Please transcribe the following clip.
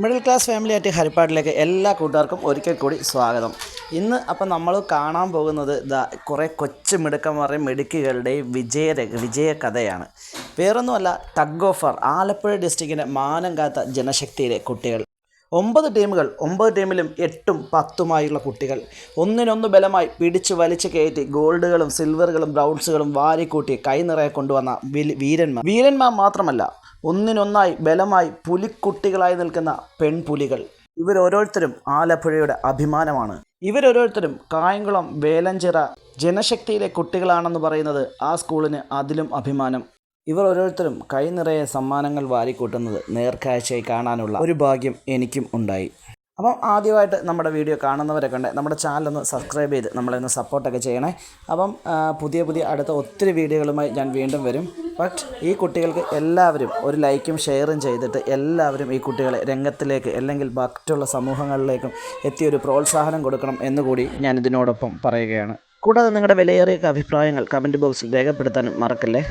Middle class family ആയിട്ട് ഹരിപ്പാടിലേക്ക് എല്ലാ കൂട്ടുകാർക്കും ഒരിക്കൽ കൂടി സ്വാഗതം. ഇന്ന് അപ്പം നമ്മൾ കാണാൻ പോകുന്നത് കുറേ കൊച്ചു മിടുക്കന്മാരുടെയും മിടുക്കികളുടെയും വിജയ കഥയാണ്. വേറൊന്നുമല്ല, ടഗ് ഓഫ് വാർ. ആലപ്പുഴ ഡിസ്ട്രിക്റ്റിൻ്റെ മാനം കാത്ത ജനശക്തിയിലെ കുട്ടികൾ. 9 ടീമുകൾ, 9 ടീമിലും 8ഉം 10ഉമായുള്ള കുട്ടികൾ ഒന്നിനൊന്ന് ബലമായി പിടിച്ചു വലിച്ചു കയറ്റി ഗോൾഡുകളും സിൽവറുകളും ബ്രൗൺസുകളും വാരിക്കൂട്ടി കൈനിറയെ കൊണ്ടുവന്ന വീരന്മാർ മാത്രമല്ല, ഒന്നിനൊന്നായി ബലമായി പുലിക്കുട്ടികളായി നിൽക്കുന്ന പെൺപുലികൾ. ഇവരോരോരുത്തരും ആലപ്പുഴയുടെ അഭിമാനമാണ്. ഇവരോരോരുത്തരും കായംകുളം വേലഞ്ചിറ ജനശക്തിയിലെ കുട്ടികളാണെന്ന് പറയുന്നത് ആ സ്കൂളിന് അതിലും അഭിമാനം. ഇവർ ഓരോരുത്തരും കൈനിറയെ സമ്മാനങ്ങൾ വാരിക്കൂട്ടുന്നത് നേർക്കാഴ്ചയായി കാണാനുള്ള ഒരു ഭാഗ്യം എനിക്കും ഉണ്ടായി. അപ്പം ആദ്യമായിട്ട് നമ്മുടെ വീഡിയോ കാണുന്നവരൊക്കെ ഉണ്ട്, നമ്മുടെ ചാനലൊന്ന് സബ്സ്ക്രൈബ് ചെയ്ത് നമ്മളൊന്ന് സപ്പോർട്ടൊക്കെ ചെയ്യണേ. അപ്പം പുതിയ അടുത്ത ഒത്തിരി വീഡിയോകളുമായി ഞാൻ വീണ്ടും വരും. ബട്ട് ഈ കുട്ടികൾക്ക് എല്ലാവരും ഒരു ലൈക്കും ഷെയറും ചെയ്തിട്ട് എല്ലാവരും ഈ കുട്ടികളെ രംഗത്തിലേക്ക് അല്ലെങ്കിൽ മറ്റുള്ള സമൂഹങ്ങളിലേക്കും എത്തിയൊരു പ്രോത്സാഹനം കൊടുക്കണം എന്നുകൂടി ഞാൻ ഇതിനോടൊപ്പം പറയുകയാണ്. കൂടാതെ നിങ്ങളുടെ വിലയേറിയ അഭിപ്രായങ്ങൾ കമൻറ്റ് ബോക്സിൽ രേഖപ്പെടുത്താനും മറക്കല്ലേ.